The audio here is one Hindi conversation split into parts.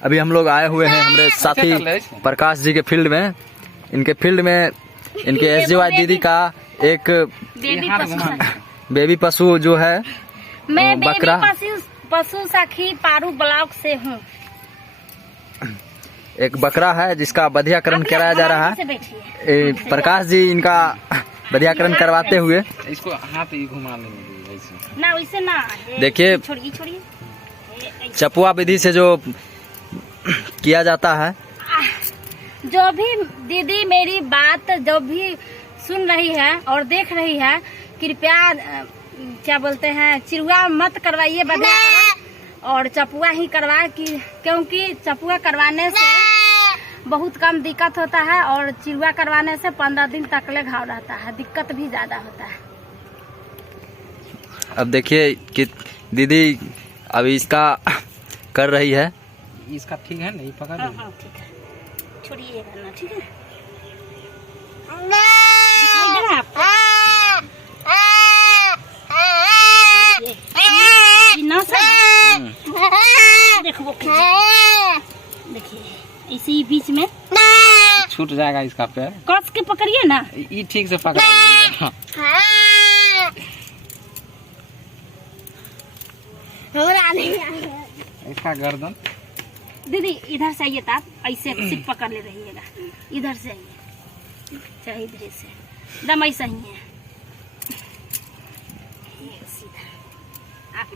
अभी हम लोग आए हुए हैं हमारे साथी प्रकाश जी के फील्ड में। इनके फील्ड में इनके एसजीवाई दीदी का एक बेबी पशु जो है मैं बकरा पशु सखी पारू ब्लॉक से हूँ। एक बकरा है जिसका बधियाकरण कराया जा रहा है। प्रकाश जी इनका बधियाकरण करवाते हुए इसको हाथ ही घुमा लेंगे ना, वैसे ना। देखिए छोड़िए चपुआ विधि से जो किया जाता है। जो भी दीदी मेरी बात जो भी सुन रही है और देख रही है, कृपया क्या बोलते हैं, चिरुआ मत करवाइए बधियाकरण और चपुआ ही करवाए, क्योंकि चपुआ करवाने से बहुत कम दिक्कत होता है और चिरुआ करवाने से 15 दिन तक ले घाव रहता है, दिक्कत भी ज्यादा होता है। अब देखिए कि दीदी अभी इसका कर रही है। इसका ठीक है नहीं पकड़ हाँ, ठीक है, छोड़िएगा ना, ठीक है। दिखाई दे रहा है आपको? देखो देखिए इसी बीच में छूट जाएगा इसका पैर। कस के पकड़िए ना, ये ठीक से पकड़। इसका गर्दन दीदी इधर से आइए, आप ऐसे सिर्फ पकड़ ले रहिएगा, इधर से आइए, चाहे इधर से दम ऐसा ही है। आप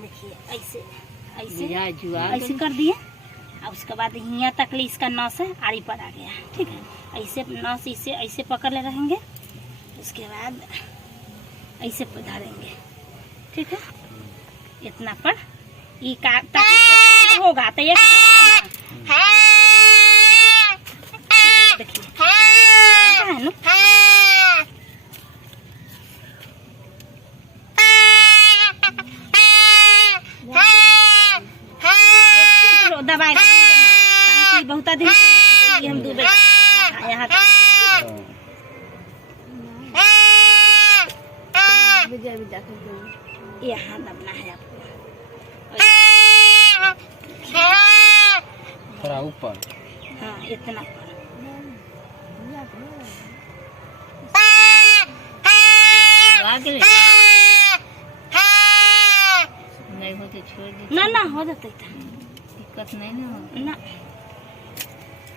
देखिए ऐसे ऐसे कर दिए। अब उसके बाद यहाँ तक ले इसका नस है, आरी पर आ गया, ठीक है। ऐसे नस इसे ऐसे पकड़ ले रहेंगे, उसके बाद ऐसे धरेंगे, ठीक है। इतना पर ये होगा तो ये देखिए है ना। दबाई बहुत दिन हम दूर यहाँ यहाँ दबना है आपको, थोड़ा ऊपर। हाँ इतना पर। नहीं होते छोड़ दे ना हो जाता दिक्कत नहीं ना।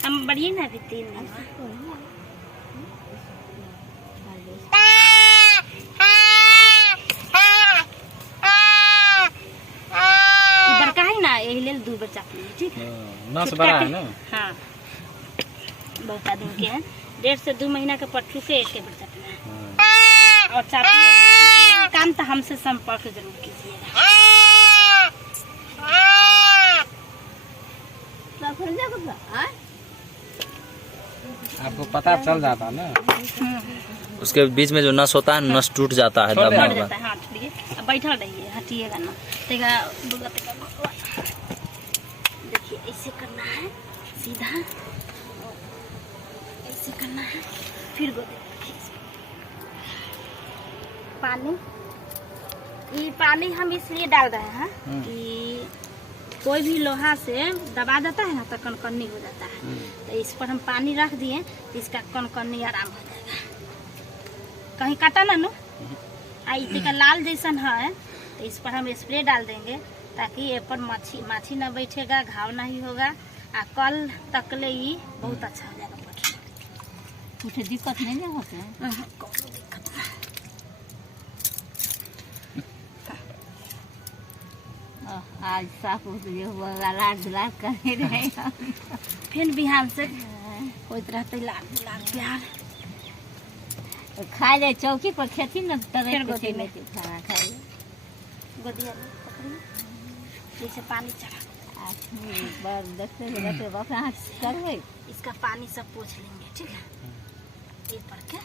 हम बढ़िए ना अभी 3 दिन बड़का है ना, यही ले 2 बच्चा अपने, ठीक है। नस बड़ा है ना। हाँ बहुत दिन के हैं, 1.5 से 2 महीना के पट्टू के एक बच्चा अपना है। और चापी काम तो हमसे संपर्क जरूर कीजिएगा। आपको पता चल जाता ना, उसके बीच में जो नस होता है नस टूट जाता है, दबने के बाद। हाँ छोड़िए, अब बैठल रहिए, हटिएगा ना। देखिए ऐसे करना है, सीधा ऐसे करना है, फिर गोदी पानी। ये पानी हम इसलिए डाल रहे हैं कि कोई भी लोहा से दबा देता है ना तो कनकनी हो जाता है, तो इस पर हम पानी रख दिए तो इसका कनकनी आराम हो जाएगा। कहीं काटा ना इसी का लाल जैसन है, तो इस पर हम स्प्रे डाल देंगे ताकि ये पर माछी ना बैठेगा, घाव नहीं होगा, और कल तक ले ही बहुत अच्छा हो जाएगा। कुछ दिक्कत नहीं ना होता है, कोई दिक्कत नहीं। आज साफ लाड करे रहेगा, फिर बिहान से होते रहते लाड प्यार। खाए ले चौकी पर खेती न फिर गोदी में खाना खाए, गोदिया में पकड़िए, जैसे पानी चढ़ा देखते करवे, इसका पानी सब पोंछ लेंगे, ठीक है। ये पर के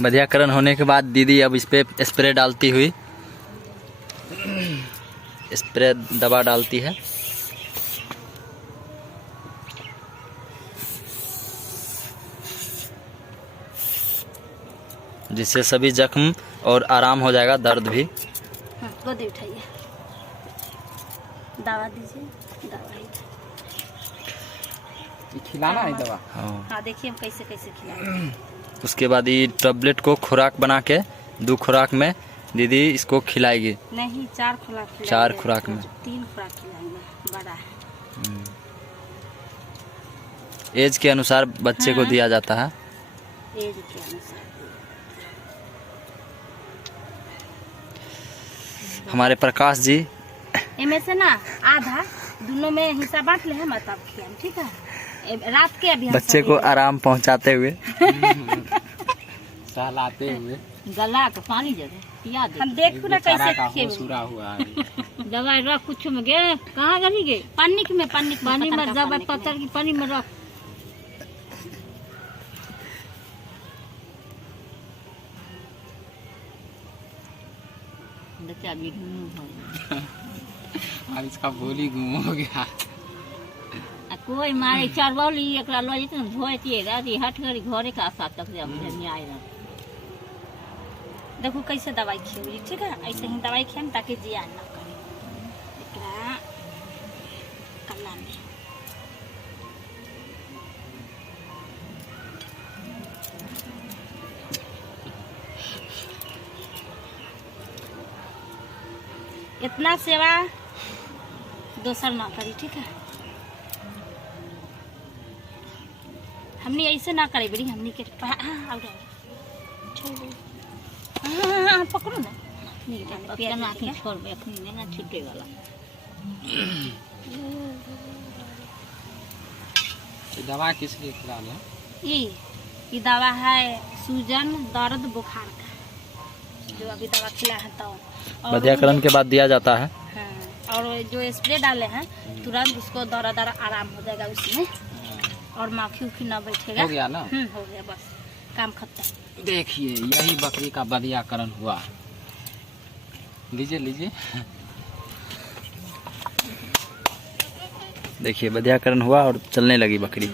बधियाकरण होने के बाद दीदी अब इस पे स्प्रे डालती हुई, स्प्रे दवा डालती है। जिससे सभी जख्म और आराम हो जाएगा, दर्द भी। गोदी उठाइए, दवा दीजिए, दवा ये खिलाना है दवा। हाँ देखिए हम कैसे कैसे खिलाएं। उसके बाद ये टैबलेट को खुराक बना के 2 खुराक में दीदी इसको खिलाएगी। नहीं 4 खुराक खिलाएंगे। 4 खुराक में 3 खुराक खिलाएंगे, बड़ा है। एज के अनुसार बच्चे को दिया जाता है। एज के अनुसार। हमारे प्रकाश जी इनमें से ना आधा दोनों में हिस्सा बांट ले हम, तब खिलाएं, ठीक है। रात के अभी हम बच्चे को आराम पहुंचाते हुए सहलाते हुए गला के पानी दे पिया दे। हम देखो ना कैसे पूरा हुआ है। दवाई रख कुछ में गे, कहाँ गली गे? पानी में पानी में दवाई पत्थर की पानी में रख। अब इसका बोली गुम हो गया। कोई मारे चरबौली एकरा लो जेते धोएतिएगा जी हट करी घरे का आशा तक जब न्याय रह। देखो कैसे दवाई खियोगी, ठीक है। ऐसे ही दवाई खियाम ताकि जियान ना करे एकरा कल्ला में। इतना सेवा दोसर ना करी, ठीक है। हमने ऐसे ना करे बेरी, हमने के पकड़ो ना, छोड़ ना छूटे वाला। दवा किस लिए खिला रहे हैं? ये दवा है सूजन दर्द बुखार का, जो अभी दवा खिला है तो। बधियाकरण के बाद दिया जाता है। हाँ, और जो स्प्रे डाले हैं तुरंत उसको दौरा दौरा आराम हो जाएगा उसमें, और माखी उखी ना बैठेगा। हो गया ना? हो गया, बस काम खत्म। देखिए यही बकरी का बधियाकरण हुआ। लीजिए लीजिए। देखिए बधियाकरण हुआ और चलने लगी बकरी।